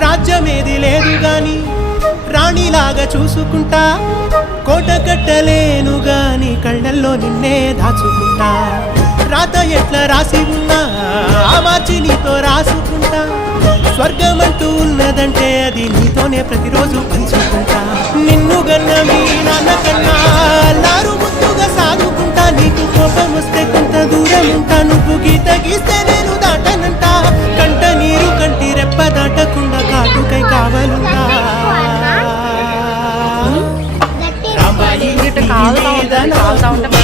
రాజ్యమేది లేదు గాని రాణిలాగా చూసుకుంటా, కోట కట్టలేను గాని కళ్ళల్లో నిన్నే దాచుకుంటా. రాత ఎట్లా రాసి ఉన్నా ఆ మార్చి నీతో రాసుకుంటా. స్వర్గమంటూ ఉన్నదంటే అది నీతోనే ప్రతిరోజు పంచుకుంటా. నిన్ను గన్న మీ నాన్న కన్నా లారు ముద్దుగా సాగుకుంటా. నీకు కోపం వస్తే కొంత దూరం ఉంటా, నువ్వు గీత గీస్తే నేను దాటనంట. కంట నీరు కంటి రెప్ప దాటకుండా కాటుకై కావలుంటా. రామాయి కాలుతా ఉంటే